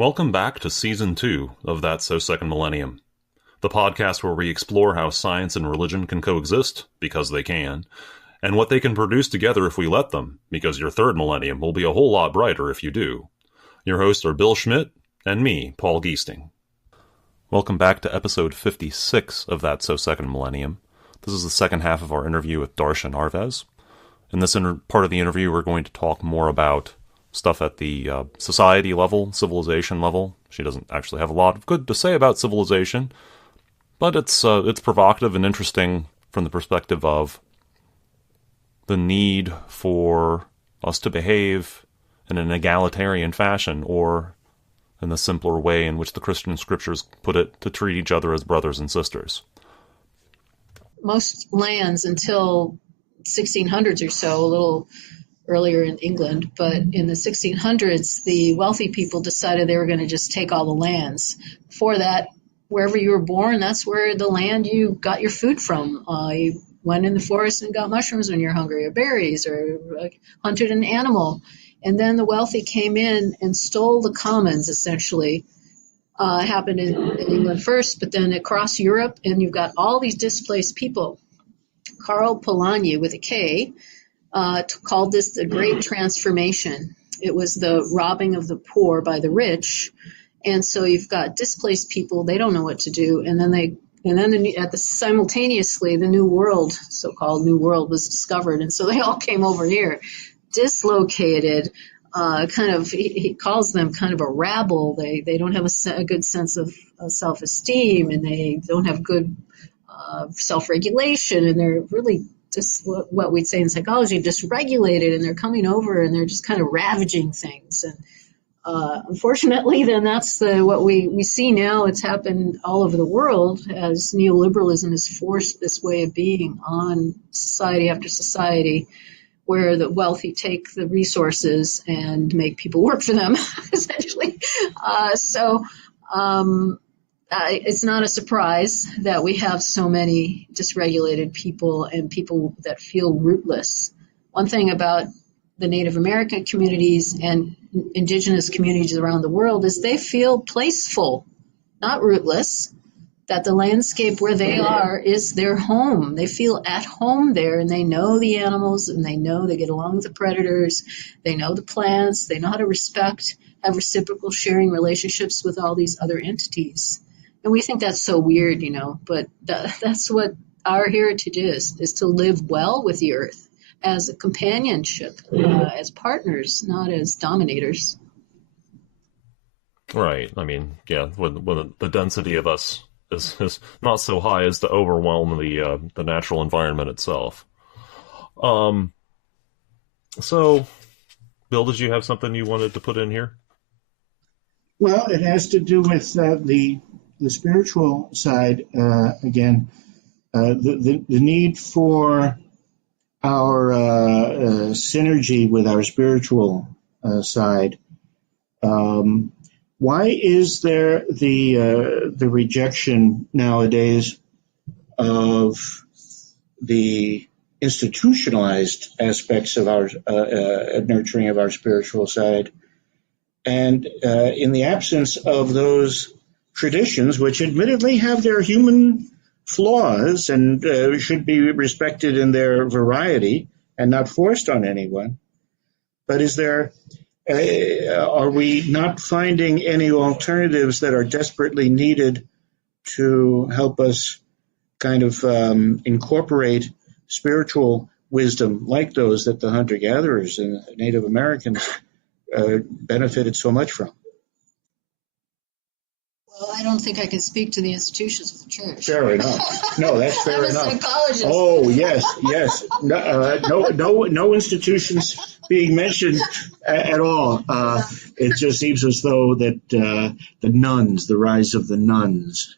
Welcome back to Season 2 of That So Second Millennium, the podcast where we explore how science and religion can coexist, because they can, and what they can produce together if we let them, because your third millennium will be a whole lot brighter if you do. Your hosts are Bill Schmidt and me, Paul Giesting. Welcome back to episode 56 of That So Second Millennium. This is the second half of our interview with Darcia Narvaez. In this part of the interview, we're going to talk more about stuff at the society level, civilization level. She doesn't actually have a lot of good to say about civilization, but it's provocative and interesting from the perspective of the need for us to behave in an egalitarian fashion, or in the simpler way in which the Christian scriptures put it, to treat each other as brothers and sisters. Most lands until 1600s or so, a little earlier in England, but in the 1600s, the wealthy people decided they were going to just take all the lands. Before that, wherever you were born, that's where the land you got your food from. You went in the forest and got mushrooms when you're hungry, or berries, or hunted an animal. And then the wealthy came in and stole the commons, essentially. It happened in England first, but then across Europe, and you've got all these displaced people. Karl Polyani, with a K, called this the Great Transformation. It was the robbing of the poor by the rich, and so you've got displaced people. They don't know what to do, and then simultaneously the New World, so-called New World, was discovered, and so they all came over here, dislocated. He calls them kind of a rabble. They don't have a good sense of self-esteem, and they don't have good self-regulation, and they're really just what we'd say in psychology, dysregulated, and they're coming over and they're just kind of ravaging things. And unfortunately, then that's what we see now. It's happened all over the world as neoliberalism has forced this way of being on society after society, where the wealthy take the resources and make people work for them, essentially. It's not a surprise that we have so many dysregulated people and people that feel rootless. One thing about the Native American communities and Indigenous communities around the world is they feel placeful, not rootless, that the landscape where they are is their home. They feel at home there, and they know the animals, and they know they get along with the predators. They know the plants. They know how to have reciprocal sharing relationships with all these other entities. And we think that's so weird, but that's what our heritage is to live well with the earth as a companionship, as partners, not as dominators. Right. I mean, yeah, when the density of us is not so high as to overwhelm the natural environment itself. So, Bill, did you have something you wanted to put in here? Well, it has to do with the spiritual side, again, the need for our synergy with our spiritual side. Why is there the rejection nowadays of the institutionalized aspects of our nurturing of our spiritual side, and in the absence of those traditions, which admittedly have their human flaws and should be respected in their variety and not forced on anyone? But are we not finding any alternatives that are desperately needed to help us kind of incorporate spiritual wisdom like those that the hunter-gatherers and Native Americans benefited so much from? Well, I don't think I can speak to the institutions of the church. Fair enough. No, that's fair enough. I'm a psychologist. Oh, yes. No institutions being mentioned at all. It just seems as though that the nuns, the rise of the nuns,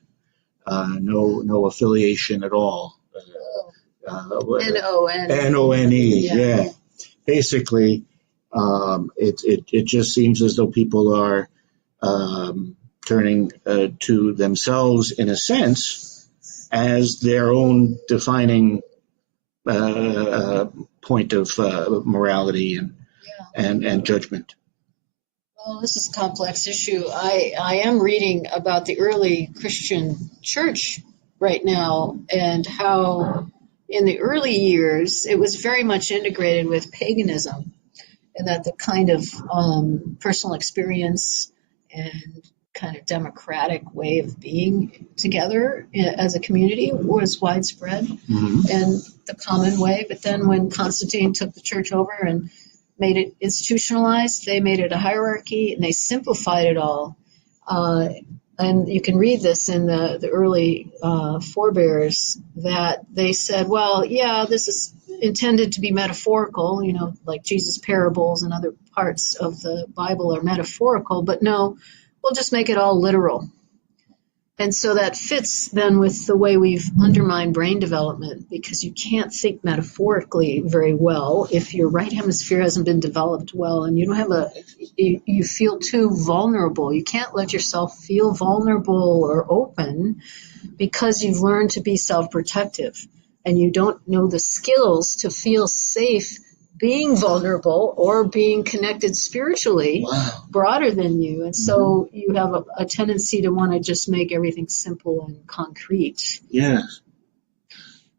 no affiliation at all. N-O-N. N-O-N-E, yeah. Basically, it just seems as though people are turning to themselves, in a sense, as their own defining point of morality and judgment. Oh, this is a complex issue. I am reading about the early Christian church right now and how in the early years it was very much integrated with paganism, and that the kind of personal experience and kind of democratic way of being together as a community was widespread and the common way. But then when Constantine took the church over and made it institutionalized, they made it a hierarchy, and they simplified it all. And you can read this in the early forebears, that they said, well, yeah, this is intended to be metaphorical, like Jesus' parables and other parts of the Bible are metaphorical, but no, we'll just make it all literal. And so that fits then with the way we've undermined brain development, because you can't think metaphorically very well if your right hemisphere hasn't been developed well, and you don't have you feel too vulnerable. You can't let yourself feel vulnerable or open because you've learned to be self-protective, and you don't know the skills to feel safe being vulnerable or being connected spiritually broader than you. And so you have a tendency to want to just make everything simple and concrete. Yes.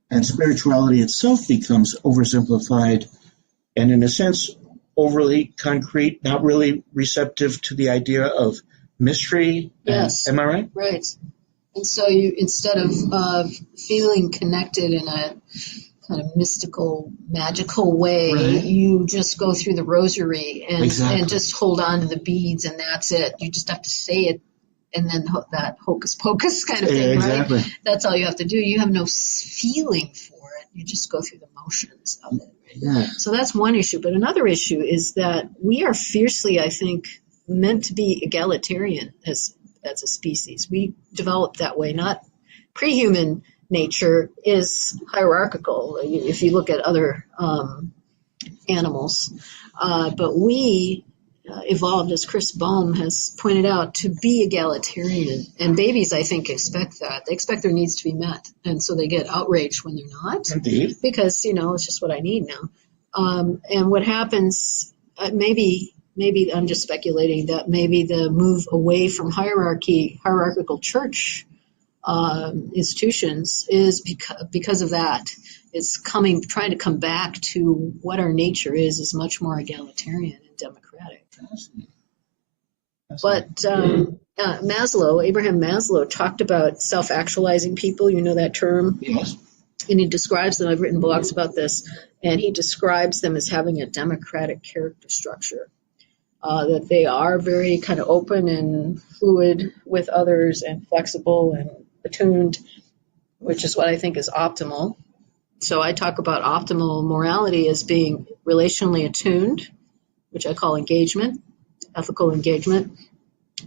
And spirituality itself becomes oversimplified and, in a sense, overly concrete, not really receptive to the idea of mystery. Yes. Am I right? Right. And so you, instead of feeling connected in a kind of mystical, magical way, you just go through the rosary and just hold on to the beads, and that's it. You just have to say it, and then that hocus pocus kind of thing, right? That's all you have to do. You have no feeling for it. You just go through the motions of it. Yeah. So that's one issue. But another issue is that we are fiercely, I think, meant to be egalitarian as a species. We developed that way, not pre-human. Nature is hierarchical if you look at other animals. But we evolved, as Chris Baum has pointed out, to be egalitarian. And babies, I think, expect that. They expect their needs to be met. And so they get outraged when they're not. Indeed. Because, it's just what I need now. And what happens, maybe I'm just speculating that maybe the move away from hierarchical church institutions is because of that. It's trying to come back to what our nature is much more egalitarian and democratic. But Abraham Maslow talked about self-actualizing people. You know that term? Yes. And he describes them. I've written blogs about this, and he describes them as having a democratic character structure. That they are very kind of open and fluid with others and flexible and attuned, which is what I think is optimal. So I talk about optimal morality as being relationally attuned, which I call engagement, ethical engagement,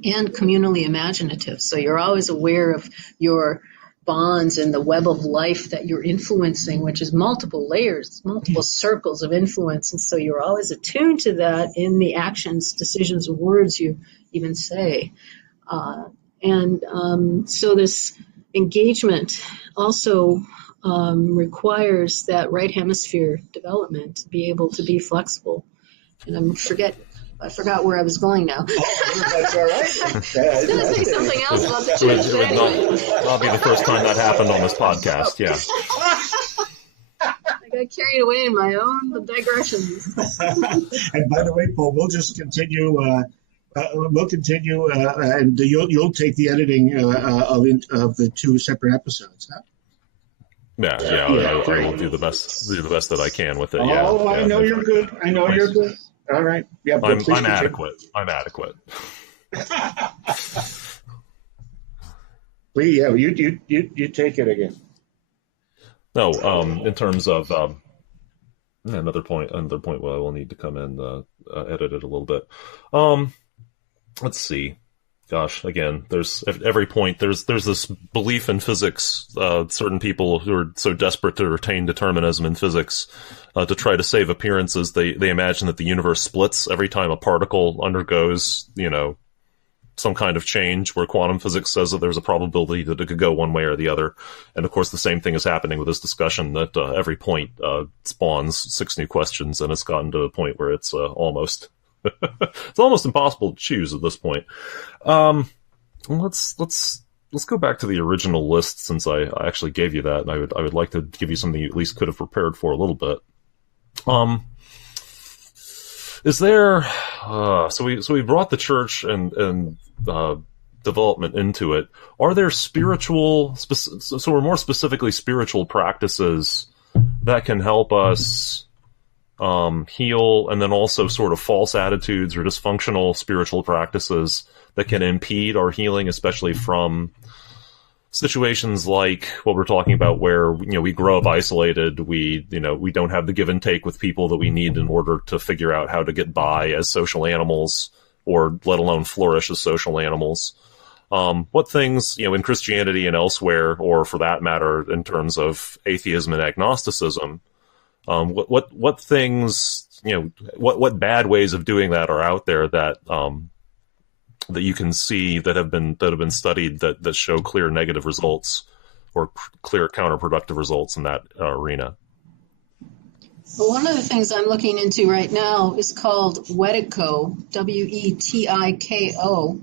and communally imaginative. So you're always aware of your bonds and the web of life that you're influencing, which is multiple layers, multiple circles of influence. And so you're always attuned to that in the actions, decisions, and words you even say. So this engagement also requires that right hemisphere development to be able to be flexible. And I forgot where I was going now. That's all right. I was going to say something else about the church, but anyway. That'll be the first time that happened on this podcast, yeah. I got carried away in my own digressions. And by the way, Paul, we'll just continue. And you'll take the editing of the two separate episodes, huh? Yeah. I will do the best that I can with it. Oh, I know you're good. You're good. All right. Yeah, I'm adequate. Please, yeah, you take it again. No, in terms of another point where I will need to come in edit it a little bit. Let's see. Gosh, again, there's at every point there's this belief in physics. Certain people who are so desperate to retain determinism in physics to try to save appearances, they imagine that the universe splits every time a particle undergoes, some kind of change, where quantum physics says that there's a probability that it could go one way or the other. And of course, the same thing is happening with this discussion, that every point spawns 6 new questions, and it's gotten to a point where it's almost It's almost impossible to choose at this point. Let's go back to the original list, since I actually gave you that, and I would like to give you something you at least could have prepared for a little bit. Is there so we brought the church and development into it. Are there spiritual, so we're more specifically spiritual practices that can help us heal, and then also sort of false attitudes or dysfunctional spiritual practices that can impede our healing, especially from situations like what we're talking about, where we grow up isolated, we don't have the give and take with people that we need in order to figure out how to get by as social animals, or let alone flourish as social animals. What things, in Christianity and elsewhere, or for that matter in terms of atheism and agnosticism, what things, what bad ways of doing that are out there that that you can see that have been studied that show clear negative results or clear counterproductive results in that arena? Well, one of the things I'm looking into right now is called wetiko, wetiko,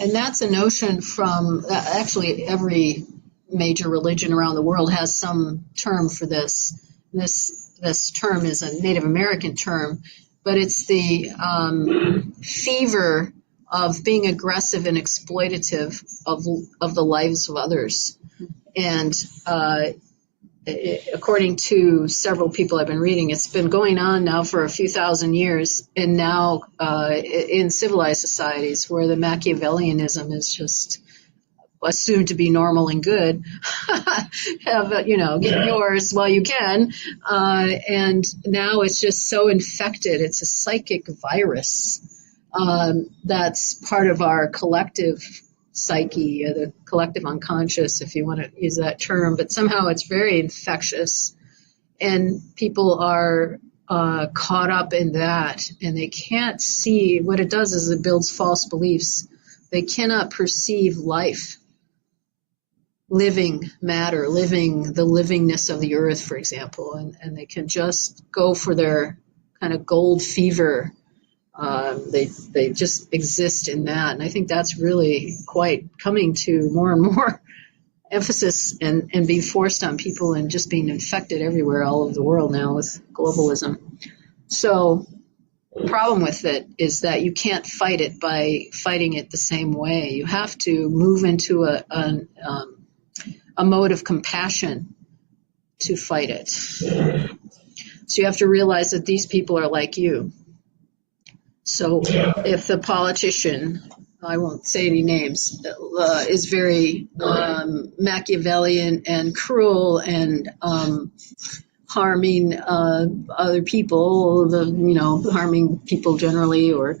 and that's a notion from actually every major religion around the world has some term for this. This term is a Native American term, but it's the fever of being aggressive and exploitative of the lives of others. And according to several people I've been reading, it's been going on now for a few thousand years, and now in civilized societies where the Machiavellianism is just assumed to be normal and good. Get yours while you can. And now it's just so infected. It's a psychic virus that's part of our collective psyche, or the collective unconscious, if you want to use that term. But somehow it's very infectious, and people are caught up in that, and they can't see what it does is it builds false beliefs. They cannot perceive life, living matter, the livingness of the earth, for example, and they can just go for their kind of gold fever. They just exist in that, and I think that's really quite coming to more and more emphasis and being forced on people, and just being infected everywhere all over the world now with globalism. So the problem with it is that you can't fight it by fighting it the same way. You have to move into a mode of compassion to fight it. So you have to realize that these people are like you. So if the politician, I won't say any names, is very Machiavellian and cruel and harming other people, harming people generally, or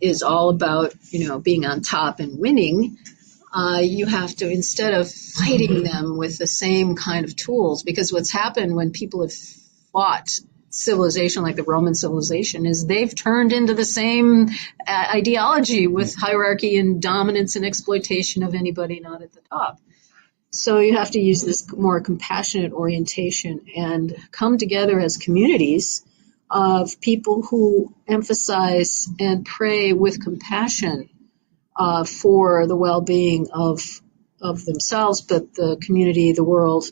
is all about, being on top and winning, you have to, instead of fighting them with the same kind of tools, because what's happened when people have fought civilization like the Roman civilization is they've turned into the same ideology with hierarchy and dominance and exploitation of anybody not at the top. So you have to use this more compassionate orientation and come together as communities of people who emphasize and pray with compassion for the well-being of themselves, but the community, the world,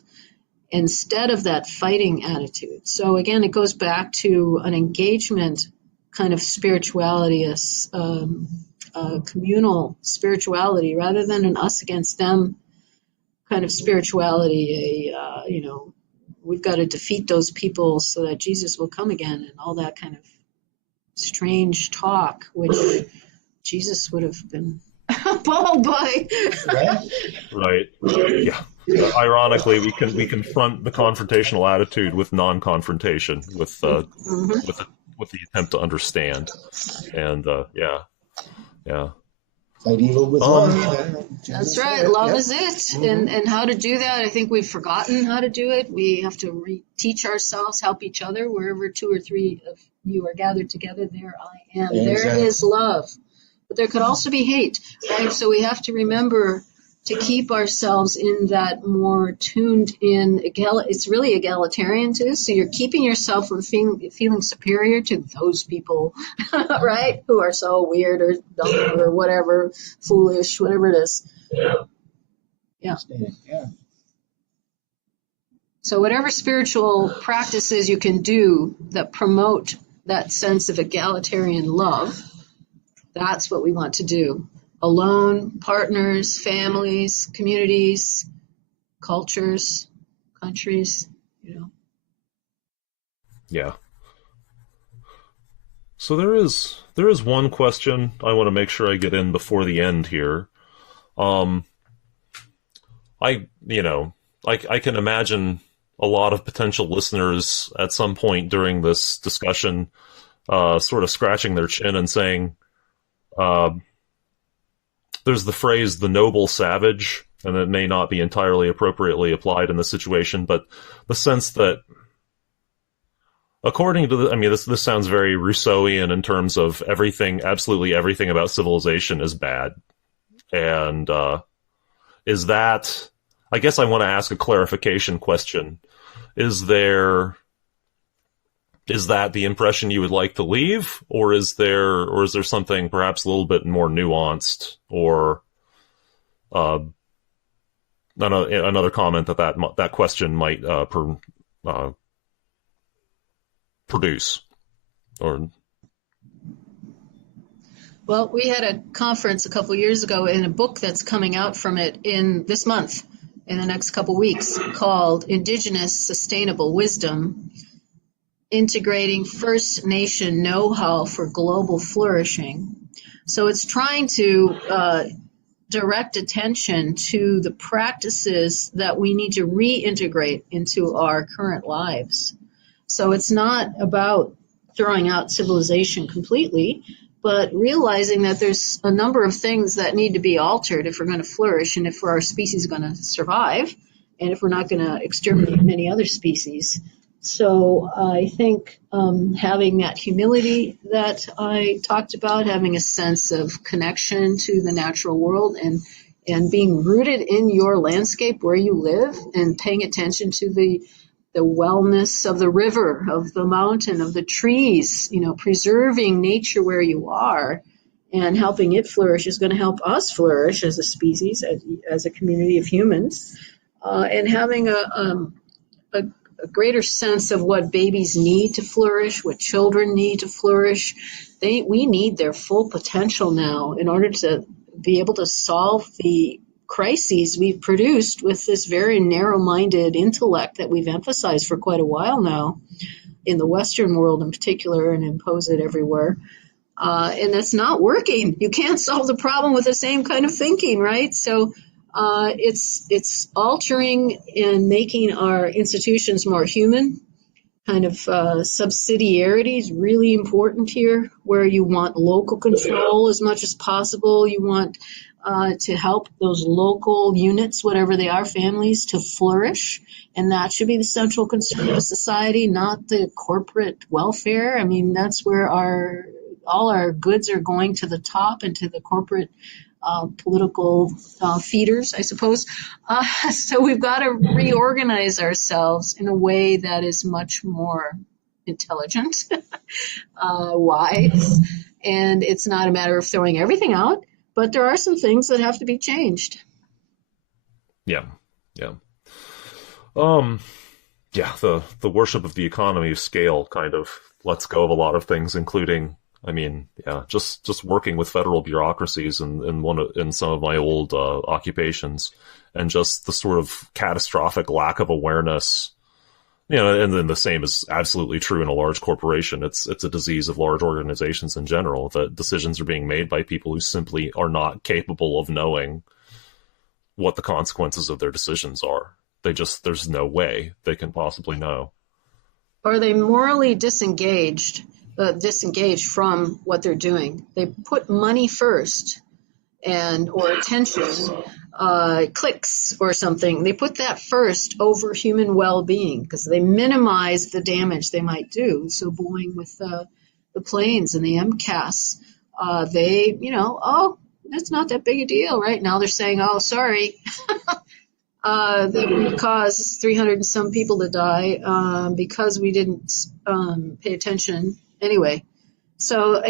instead of that fighting attitude. So again, it goes back to an engagement kind of spirituality, a communal spirituality, rather than an us against them kind of spirituality. We've got to defeat those people so that Jesus will come again, and all that kind of strange talk, which Jesus would have been appalled by. Right. Yeah. Ironically, we confront the confrontational attitude with non-confrontation, with the attempt to understand, and Fight evil with love. That's right. Love is it. And how to do that, I think we've forgotten how to do it. We have to teach ourselves, help each other. Wherever 2 or 3 of you are gathered together, there I am. Exactly. There is love. But there could also be hate, right? So we have to remember to keep ourselves in that more tuned in, it's really egalitarian too. So you're keeping yourself from feeling superior to those people, right? Who are so weird or dumb or whatever, foolish, whatever it is. Yeah. So whatever spiritual practices you can do that promote that sense of egalitarian love, that's what we want to do. Alone, partners, families, communities, cultures, countries, Yeah. So there is one question I want to make sure I get in before the end here. I can imagine a lot of potential listeners at some point during this discussion sort of scratching their chin and saying, there's the phrase, the noble savage, and it may not be entirely appropriately applied in this situation, but the sense that, according to this sounds very Rousseauian in terms of absolutely everything about civilization is bad. And is that, I guess I want to ask a clarification question. Is that the impression you would like to leave, or is there something perhaps a little bit more nuanced, or another comment that question might produce? Or well, we had a conference a couple years ago in a book that's coming out from it in this month, in the next couple weeks, called Indigenous Sustainable Wisdom, Integrating First Nation Know-How for Global Flourishing. So it's trying to direct attention to the practices that we need to reintegrate into our current lives. So it's not about throwing out civilization completely, but realizing that there's a number of things that need to be altered if we're going to flourish, and if our species is going to survive, and if we're not going to exterminate many other species. So I think having that humility that I talked about, having a sense of connection to the natural world, and being rooted in your landscape where you live, and paying attention to the wellness of the river, of the mountain, of the trees, preserving nature where you are and helping it flourish is going to help us flourish as a species, as a community of humans, and having a greater sense of what babies need to flourish, what children need to flourish. We need their full potential now in order to be able to solve the crises we've produced with this very narrow-minded intellect that we've emphasized for quite a while now in the Western world in particular, and impose it everywhere. And that's not working. You can't solve the problem with the same kind of thinking, right? So it's altering and making our institutions more human. Kind of subsidiarity is really important here, where you want local control as much as possible. You want to help those local units, whatever they are, families, to flourish. And that should be the central concern of society, not the corporate welfare. I mean, that's where all our goods are going, to the top and to the corporate political feeders, I suppose. So we've got to reorganize ourselves in a way that is much more intelligent, wise. And it's not a matter of throwing everything out, but there are some things that have to be changed. Yeah. The worship of the economy of scale kind of lets go of a lot of things, including, just working with federal bureaucracies in some of my old occupations, and just the sort of catastrophic lack of awareness. And then the same is absolutely true in a large corporation. It's a disease of large organizations in general, that decisions are being made by people who simply are not capable of knowing what the consequences of their decisions are. There's no way they can possibly know. Are they morally disengaged from what they're doing? They put money first, or attention, clicks or something. They put that first over human well-being because they minimize the damage they might do. So Boeing with the planes and the MCAS, It's not that big a deal, right? Now they're saying, oh, sorry, that we caused 300 and some people to die because we didn't pay attention. Anyway, so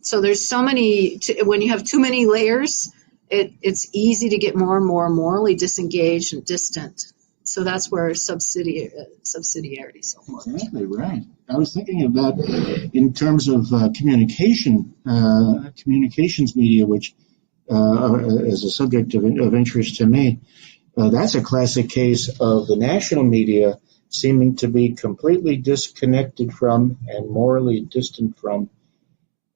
so there's so many, when you have too many layers, it's easy to get more and more morally disengaged and distant. So that's where subsidiarity is so important. Exactly, right. I was thinking of that in terms of communications media, which is a subject of interest to me. That's a classic case of the national media seeming to be completely disconnected from and morally distant from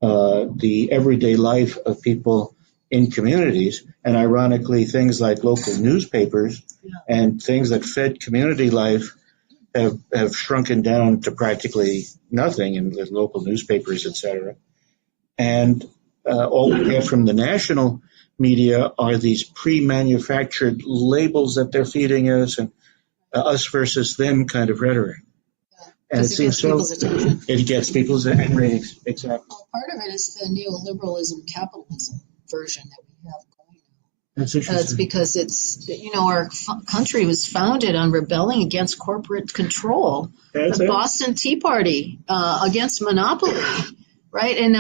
the everyday life of people in communities. And ironically, things like local newspapers and things that fed community life have shrunken down to practically nothing in the local newspapers, et cetera. And all we get from the national media are these pre-manufactured labels that they're feeding us, and us versus them kind of rhetoric. And it seems so. It gets people's ratings. Exactly. Well, part of it is the neoliberalism capitalism version that we have going on. That's interesting. It's because it's, our country was founded on rebelling against corporate control. The Boston Tea Party against monopoly. Right, and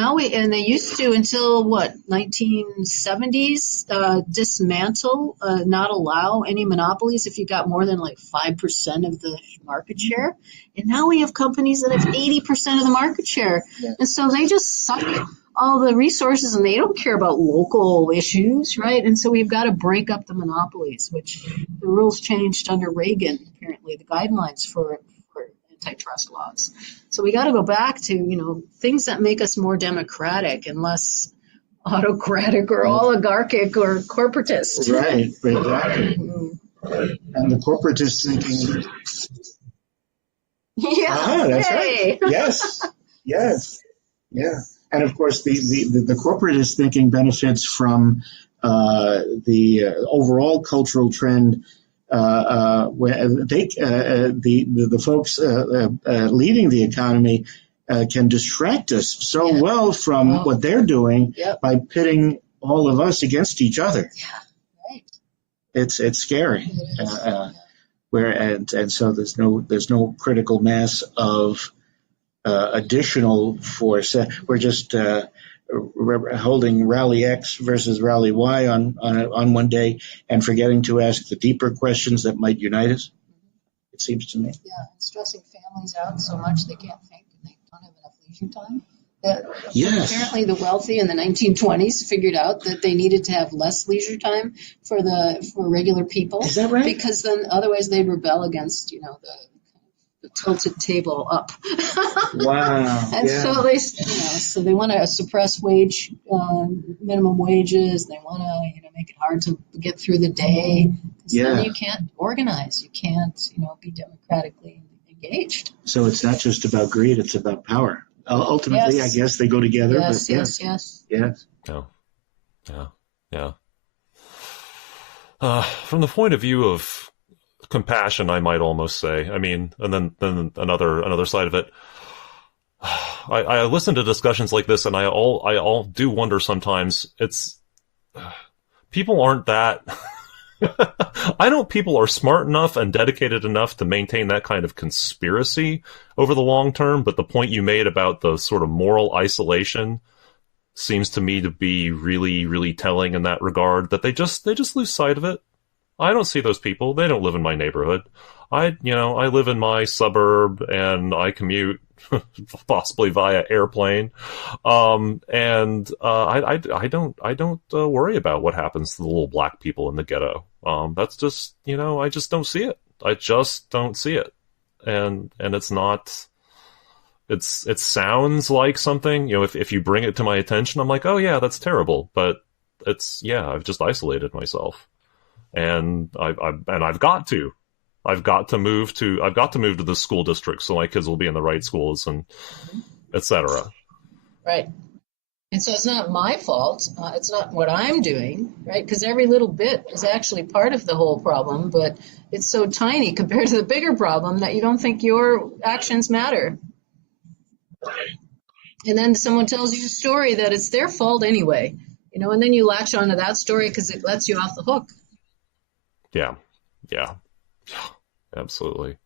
they used to, until 1970s, dismantle, not allow any monopolies if you got more than 5% of the market share. And now we have companies that have 80% of the market share, and so they just suck all the resources, and they don't care about local issues, right? And so we've got to break up the monopolies, which the rules changed under Reagan. Apparently, the guidelines for antitrust laws. So we got to go back to, things that make us more democratic and less autocratic or oligarchic or corporatist. Right, exactly. And the corporatist thinking. Yeah, that's right. Yes. And of course, the corporatist thinking benefits from the overall cultural trend. Where the folks leading the economy can distract us so well from what they're doing by pitting all of us against each other. Yeah, right. It's scary. And so there's no critical mass of additional force. We're just holding rally X versus rally Y on one day and forgetting to ask the deeper questions that might unite us, it seems to me. Yeah, and stressing families out so much they can't think and they don't have enough leisure time. Apparently the wealthy in the 1920s figured out that they needed to have less leisure time for regular people. Is that right? Because then otherwise they'd rebel against, the tilted table up. Wow. And so they want to suppress minimum wages. They want to, make it hard to get through the day. Then you can't organize. You can't, be democratically engaged. So it's not just about greed. It's about power. Ultimately, I guess they go together. Yes. Yeah. From the point of view of compassion, I might almost say. I mean, and then another side of it. I listen to discussions like this, and I all do wonder sometimes. It's people aren't that. People are smart enough and dedicated enough to maintain that kind of conspiracy over the long term. But the point you made about the sort of moral isolation seems to me to be really, really telling in that regard. That they just lose sight of it. I don't see those people. They don't live in my neighborhood. I live in my suburb and I commute possibly via airplane. I don't worry about what happens to the little black people in the ghetto. That's just, I just don't see it. I just don't see it. And it's not, it sounds like something, if you bring it to my attention, I'm like, oh yeah, that's terrible. But I've just isolated myself. And I've got to move to the school district so my kids will be in the right schools and etc. Right. And so it's not my fault. It's not what I'm doing, right? Because every little bit is actually part of the whole problem, but it's so tiny compared to the bigger problem that you don't think your actions matter. And then someone tells you a story that it's their fault anyway. and then you latch onto that story because it lets you off the hook. Yeah. Absolutely.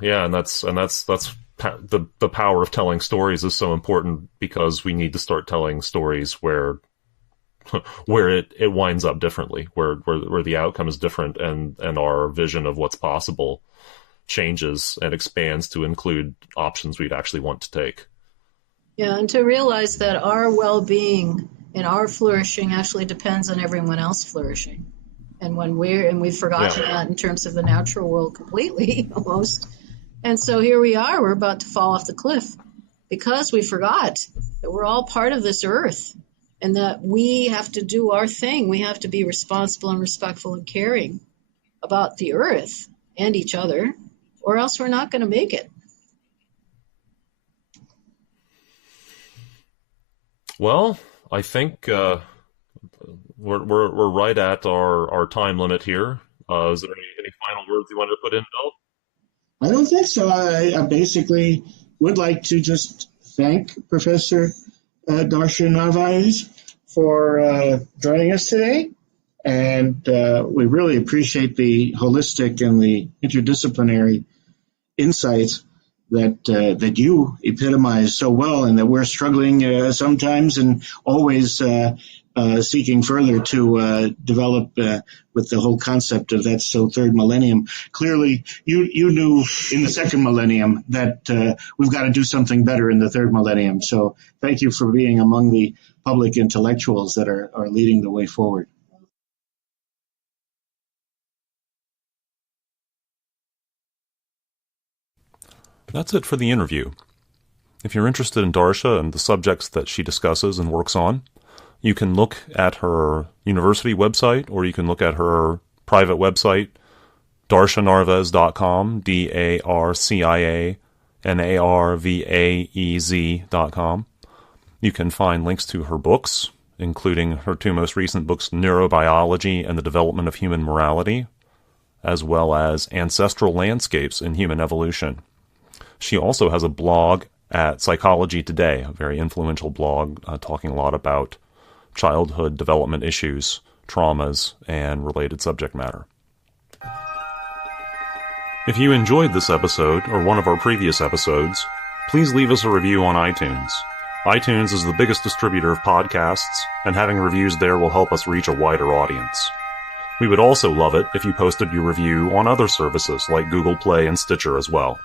Yeah, and that's the power of telling stories is so important, because we need to start telling stories where it winds up differently, where the outcome is different, and our vision of what's possible changes and expands to include options we'd actually want to take. Yeah, and to realize that our well-being and our flourishing actually depends on everyone else flourishing. And we've forgotten that in terms of the natural world completely, almost. And so here we are, we're about to fall off the cliff because we forgot that we're all part of this earth and that we have to do our thing. We have to be responsible and respectful and caring about the earth and each other, or else we're not going to make it. Well, I think we're right at our time limit here. Is there any final words you wanted to put in, Bill? I don't think so. I basically would like to just thank Professor Darcia Narvaez for joining us today. And we really appreciate the holistic and the interdisciplinary insights that you epitomize so well, and that we're struggling sometimes and always seeking further to develop with the whole concept of that third millennium. Clearly, you knew in the second millennium that we've got to do something better in the third millennium. So thank you for being among the public intellectuals that are leading the way forward. That's it for the interview. If you're interested in Darcia and the subjects that she discusses and works on, you can look at her university website, or you can look at her private website, darcianarvaez.com, DarciaNarvaez.com. You can find links to her books, including her two most recent books, Neurobiology and the Development of Human Morality, as well as Ancestral Landscapes in Human Evolution. She also has a blog at Psychology Today, a very influential blog talking a lot about childhood development issues, traumas, and related subject matter. If you enjoyed this episode or one of our previous episodes, please leave us a review on iTunes. iTunes is the biggest distributor of podcasts, and having reviews there will help us reach a wider audience. We would also love it if you posted your review on other services like Google Play and Stitcher as well.